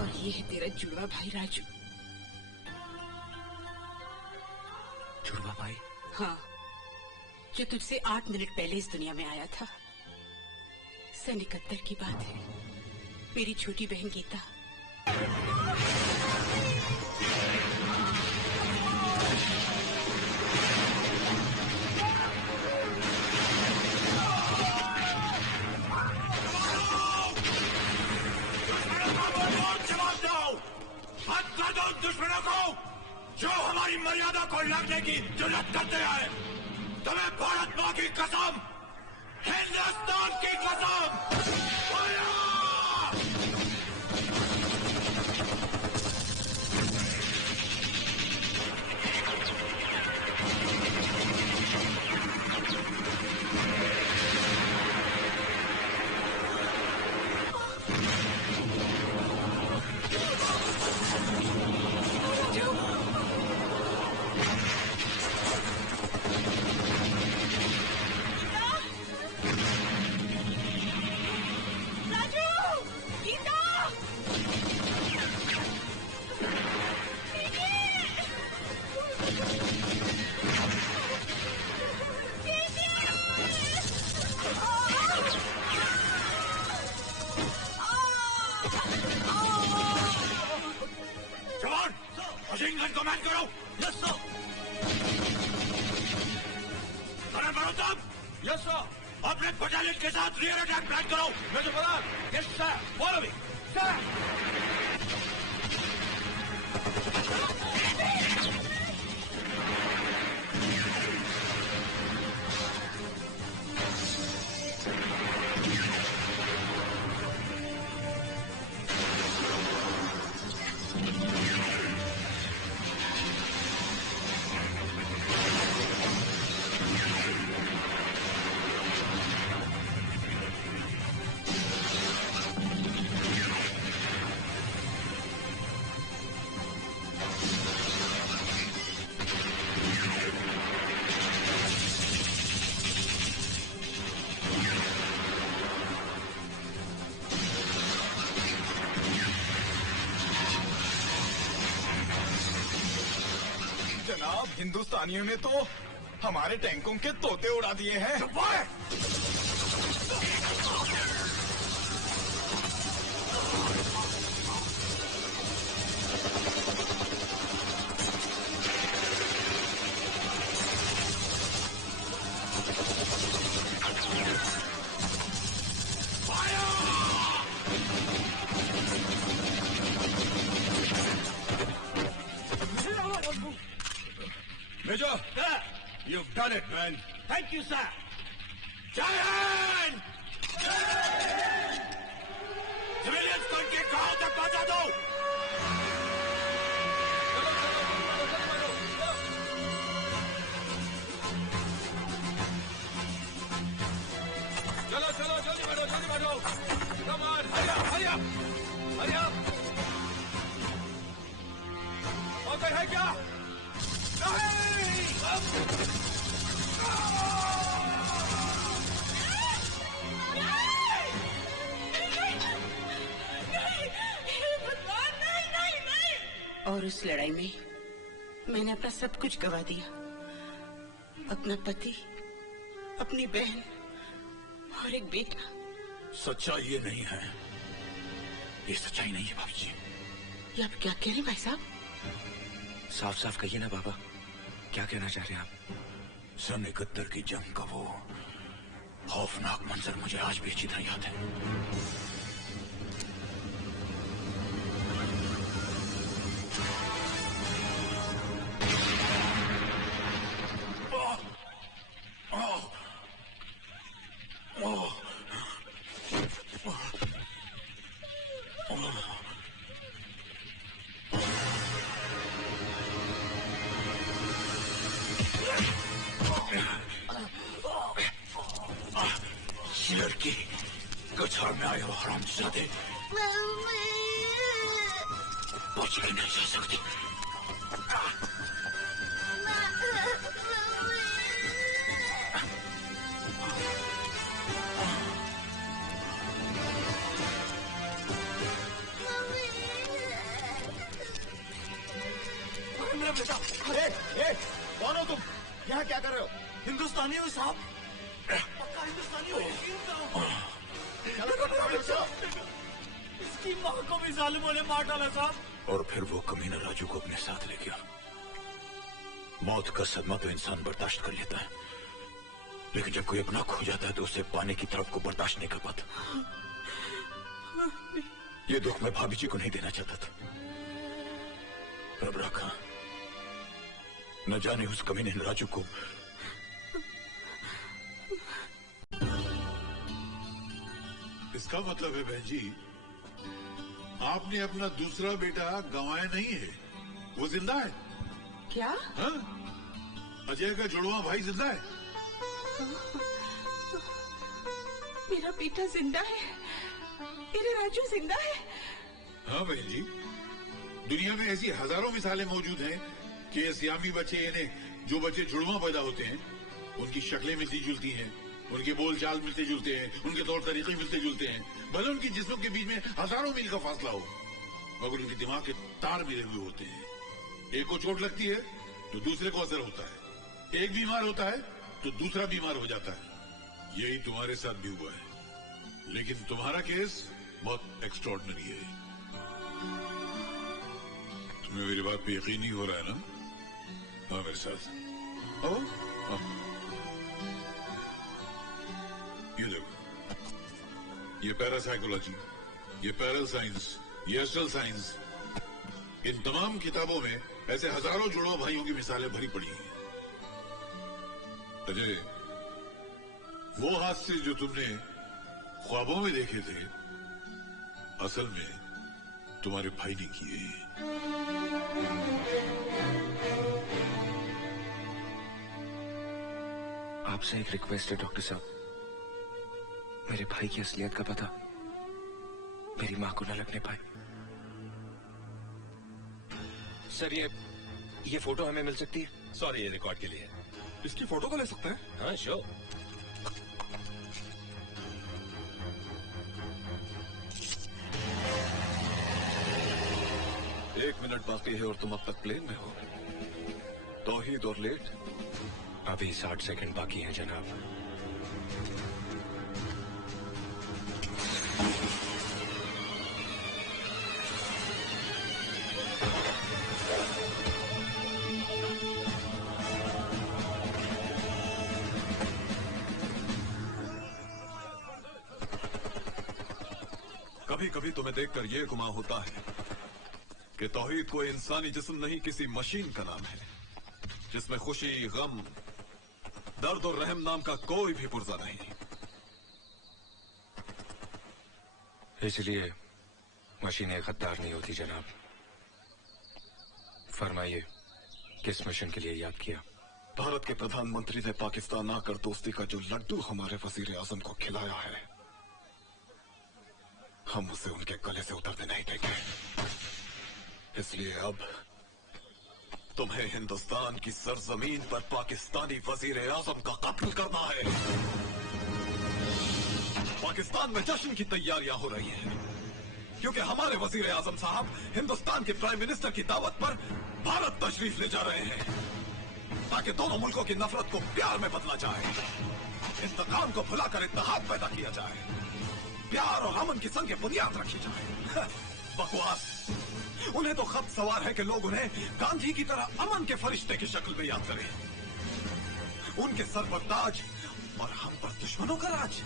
और ये है तेरा जुड़वा भाई राजू। जुड़वा भाई? हाँ, जो तुझसे 8 मिनट पहले इस दुनिया में आया था। सन 71 की बात है। मेरी छोटी बहन गीता। दुश्मनों को जो हमारी मर्यादा को लगने की जुर्रत करते हैं, तुम्हें भारत माँ की कसम, हिंदुस्तान की कसम। अपने बटालियन के साथ रियर अटैक प्लान करो। Major Pradhan, yes sir, follow me sir. हिंदुस्तानियों ने तो हमारे टैंकों के तोते उड़ा दिए हैं। Major, you've done it, man. Thank you, sir. Giant! Civilians को इनके गांव तक पहुंचा दो। चलो चलो जल्दी बढ़ो जल्दी बढ़ो। Come on, hurry up, hurry up, hurry up. मौका है क्या? और उस लड़ाई में मैंने अपना सब कुछ गवा दिया। अपना पति, अपनी बहन और एक बेटा। सच्चाई ये नहीं है, ये सच्चाई नहीं है बाबू जी। ये आप क्या कह रहे हैं भाई साहब? साफ साफ कहिए ना बाबा, क्या कहना चाह रहे हैं आप? सन 71 की जंग का वो खौफनाक मंजर मुझे आज भी अच्छी तरह याद है। लड़की कछाड़ में आए हो हरामजादे, बच के नहीं जा सकती। है बेटा। कौन हो तुम? यहाँ क्या कर रहे हो? हिंदुस्तानी हो साहब, पक्का हिंदुस्तानी हो। इसकी माँ को भी जालिमों ने मार डाला साहब। और फिर वो कमीना राजू को अपने साथ ले गया। मौत का सदमा तो इंसान बर्दाश्त कर लेता है, लेकिन जब कोई अपना खो जाता है तो उसे पाने की तरफ को बर्दाश्त नहीं कर पाता। ये दुख मैं भाभी जी को नहीं देना चाहता था। रब रखा, न जाने उस कमीने ने राजू को। इसका मतलब है बहन जी, आपने अपना दूसरा बेटा गंवाया नहीं है, वो जिंदा है। क्या? हाँ? अजय का जुड़वा भाई जिंदा है। मेरा बेटा जिंदा है, मेरे राजू जिंदा है। हाँ बहन जी, दुनिया में ऐसी हजारों मिसालें मौजूद हैं कि सियामी बच्चे, यानी जो बच्चे जुड़वा पैदा होते हैं, उनकी शक्लें मिलती जुलती हैं, उनके बोलचाल मिलते जुलते हैं, उनके तौर तरीके मिलते जुलते हैं, भले उनकी जिस्मों के बीच में हजारों मील का फासला हो, मगर उनके दिमाग के तार मिले हुए होते हैं। एक को चोट लगती है तो दूसरे को असर होता है, एक बीमार होता है तो दूसरा बीमार हो जाता है। यही तुम्हारे साथ भी हुआ है, लेकिन तुम्हारा केस बहुत एक्स्ट्रॉर्डिनरी है। तुम्हें मेरी बात पे यकीन नहीं हो रहा है ना? हाँ मेरे साथ आओ। हाँ। ये देखो, ये पैरासाइकोलॉजी, ये पैरल साइंस, ये एस्ट्रल साइंस, इन तमाम किताबों में ऐसे हजारों जुड़वा भाइयों की मिसालें भरी पड़ी हैं। अजय, वो हादसे जो तुमने ख्वाबों में देखे थे, असल में तुम्हारे भाई ने किए हैं। आपसे एक रिक्वेस्ट है डॉक्टर साहब, मेरे भाई की असलियत का पता मेरी मां को न लगने पाए। सर ये फोटो हमें मिल सकती है? सॉरी, ये रिकॉर्ड के लिए। इसकी फोटो को ले सकते हैं? हाँ श्योर। एक मिनट बाकी है और तुम अब तक प्लेन में हो। तौहीद और लेट? अभी 60 सेकंड बाकी हैं जनाब। कभी कभी तुम्हें देखकर यह गुमा होता है कि तौहीद कोई इंसानी जिस्म नहीं, किसी मशीन का नाम है जिसमें खुशी, गम, दर्द और रहम नाम का कोई भी पुर्जा नहीं। इसलिए मशीनें गद्दार नहीं होती जनाब। फरमाइए, किस मिशन के लिए याद किया? भारत के प्रधानमंत्री ने पाकिस्तान आकर दोस्ती का जो लड्डू हमारे वजीर आजम को खिलाया है, हम उसे उनके गले से उतरने नहीं देंगे। इसलिए अब तुम्हें हिंदुस्तान की सरजमीन पर पाकिस्तानी वजीर आजम का कत्ल करना है। पाकिस्तान में जश्न की तैयारियां हो रही हैं, क्योंकि हमारे वजीर आजम साहब हिंदुस्तान के प्राइम मिनिस्टर की दावत पर भारत तशरीफ ले जा रहे हैं, ताकि दोनों मुल्कों की नफरत को प्यार में बदला जाए, इंतकाम को भुलाकर इत्तेहाद पैदा किया जाए, प्यार और अमन की संग बुनियाद रखी जाए। बकवास। उन्हें तो खत सवार है कि लोग उन्हें गांधी की तरह अमन के फरिश्ते की शक्ल में याद करें। उनके सर पर ताज और हम पर दुश्मनों का राज?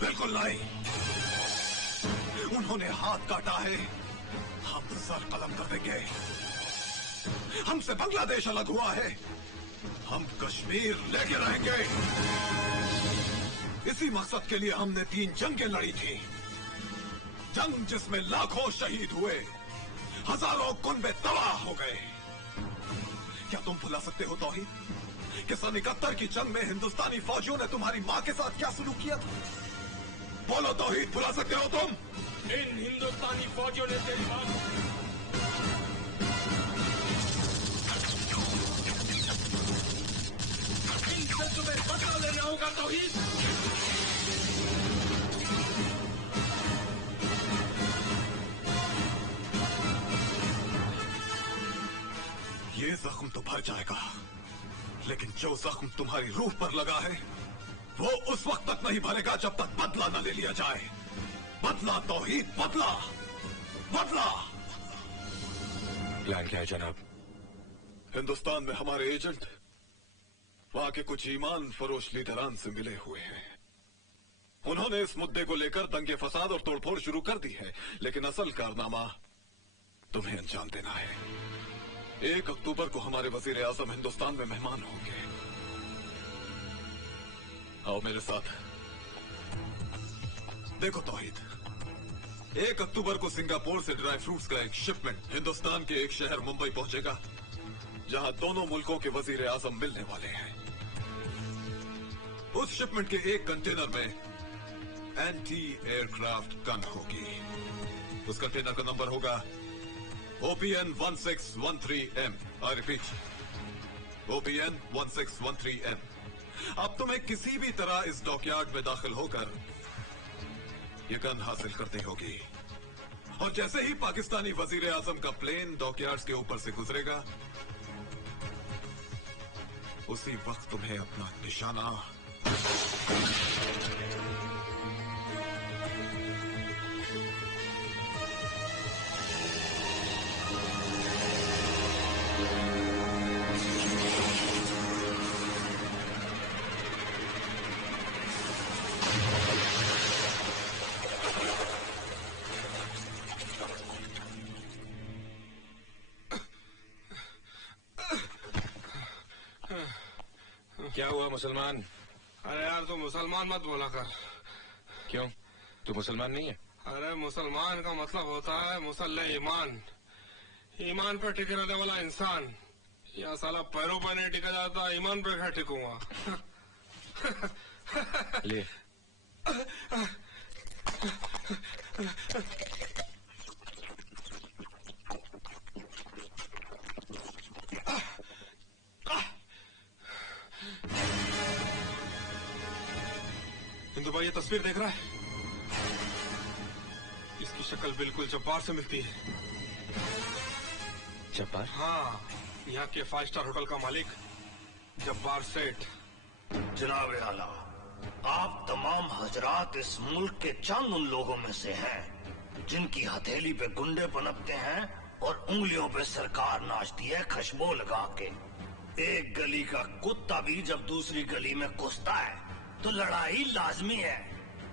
बिल्कुल नहीं। उन्होंने हाथ काटा है, हम सर कलम कर देंगे। हमसे बांग्लादेश अलग हुआ है, हम कश्मीर लेके रहेंगे। इसी मकसद के लिए हमने 3 जंगें लड़ी थी। जंग जिसमें लाखों शहीद हुए, हजारों कुनबे तबाह हो गए। क्या तुम भुला सकते हो तौहीद कि सन 71 की जंग में हिंदुस्तानी फौजियों ने तुम्हारी मां के साथ क्या सलूक किया था? बोलो तौहीद, भुला सकते हो तुम? इन हिंदुस्तानी फौजियों ने तेरी मां इनसे तुम्हें बदला लेना होगा तौहीद। ये ये जख्म तो भर जाएगा, लेकिन जो जख्म तुम्हारी रूह पर लगा है वो उस वक्त तक नहीं भरेगा जब तक बदला न ले लिया जाए। बदला तौहीद, बदला, बदला। प्लान क्या है जनाब? हिंदुस्तान में हमारे एजेंट वहां के कुछ ईमान फरोश लीडरान से मिले हुए हैं। उन्होंने इस मुद्दे को लेकर दंगे फसाद और तोड़फोड़ शुरू कर दी है, लेकिन असल कारनामा तुम्हें अंजाम देना है। 1 अक्टूबर को हमारे वजीर आजम हिंदुस्तान में मेहमान होंगे। आओ मेरे साथ। देखो तौहीद, 1 अक्टूबर को सिंगापुर से ड्राई फ्रूट्स का एक शिपमेंट हिंदुस्तान के एक शहर मुंबई पहुंचेगा, जहां दोनों मुल्कों के वजीर आजम मिलने वाले हैं। उस शिपमेंट के एक कंटेनर में एंटी एयरक्राफ्ट गन होगी। उस कंटेनर का नंबर होगा OPN 1613M। I repeat, OPN 1613M। अब तुम्हें किसी भी तरह इस डॉकयार्ड में दाखिल होकर ये गन हासिल करनी होगी, और जैसे ही पाकिस्तानी वजीर आजम का प्लेन डॉकयार्ड के ऊपर से गुजरेगा, उसी वक्त तुम्हें अपना निशाना क्या हुआ मुसलमान? अरे यार तू मुसलमान मत बोला कर। क्यों, तू मुसलमान नहीं है? अरे मुसलमान का मतलब होता है मुसल्ले ईमान, ईमान पर टिके रहने वाला इंसान। या साला पैरों पर नहीं टिका जाता, ईमान पर क्या टिकूंगा? ले। हिंदू भाई ये तस्वीर देख रहा है? इसकी शक्ल बिल्कुल जब्बार से मिलती है। जब्बार? हाँ, यहाँ के 5 स्टार होटल का मालिक जब्बार सेठ। जनाब आला, आप तमाम हजरात इस मुल्क के चंद उन लोगों में से हैं जिनकी हथेली पे गुंडे पनपते हैं और उंगलियों पे सरकार नाचती है खुशबू लगा के। एक गली का कुत्ता भी जब दूसरी गली में घुसता है तो लड़ाई लाजमी है,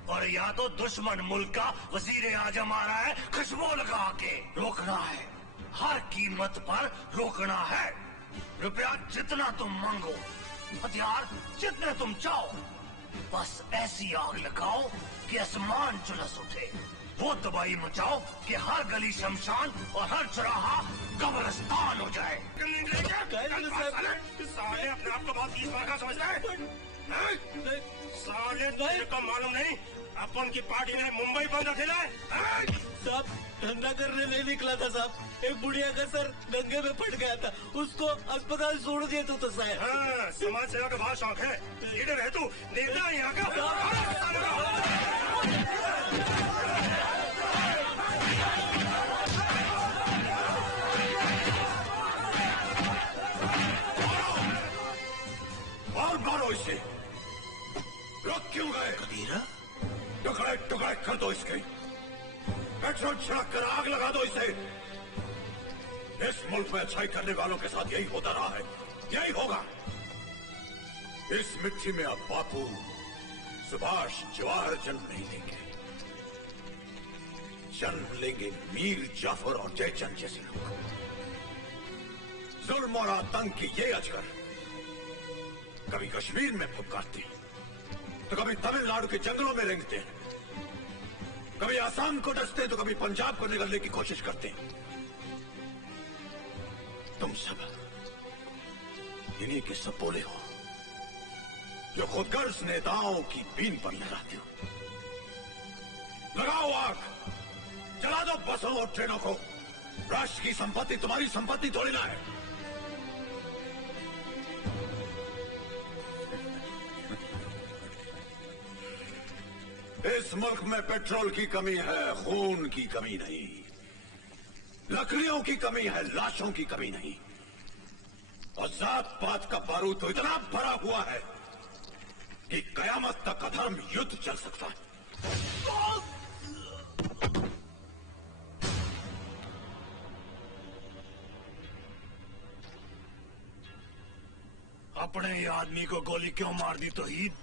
और या तो दुश्मन मुल्क का वजीर आजम आ रहा है खुशबू लगा के। रोकना है, हर कीमत पर रोकना है। रुपया जितना तुम मांगो, हथियार जितने तुम चाहो, बस ऐसी आग लगाओ कि आसमान झुलस उठे। वो तबाही मचाओ कि हर गली शमशान और हर चौराहा कब्रिस्तान हो जाए। साले अपने आप को बहुत ईश्वर समझ रहे हैं? साले तुझे को मालूम नहीं अपन की पार्टी ने मुंबई बंद रखेला है? साहब धंधा करने नहीं निकला था साहब, एक बुढ़िया का सर दंगे में फट गया था, उसको अस्पताल छोड़ दिया तो साहब। हाँ, समाज सेवा का बहुत शौक है, लीडर है तू, नेता है यहाँ का। और मारो इसे। रुक क्यों गए? कबीरा, टुकड़े टुकड़े कर दो इसके, पेट्रोल छिड़क कर आग लगा दो इसे। इस मुल्क में अच्छाई करने वालों के साथ यही होता रहा है, यही होगा। इस मिट्टी में अब बापू, सुभाष, जवाहर जन्म नहीं लेंगे, जन्म लेंगे मीर जाफर और जयचंद जैसे लोग। जुल्म और आतंक की ये अजगर कभी कश्मीर में फुफकारते हैं, तो कभी तमिलनाडु के जंगलों में रेंगते हैं, कभी आसाम को डसते हैं, तो कभी पंजाब को निगलने की कोशिश करते हैं। तुम सब इन्हीं के सपोले हो जो खुदगर्ज नेताओं की बीन पर लगाते हो। लगाओ आग, जला दो बसों और ट्रेनों को। राष्ट्र की संपत्ति तुम्हारी संपत्ति थोड़ी ना है। इस मुल्क में पेट्रोल की कमी है, खून की कमी नहीं। लकड़ियों की कमी है, लाशों की कमी नहीं। और जात पात का बारूद तो इतना भरा हुआ है कि कयामत तक अधर्म युद्ध चल सकता है। अपने ही आदमी को गोली क्यों मार दी तौहीद?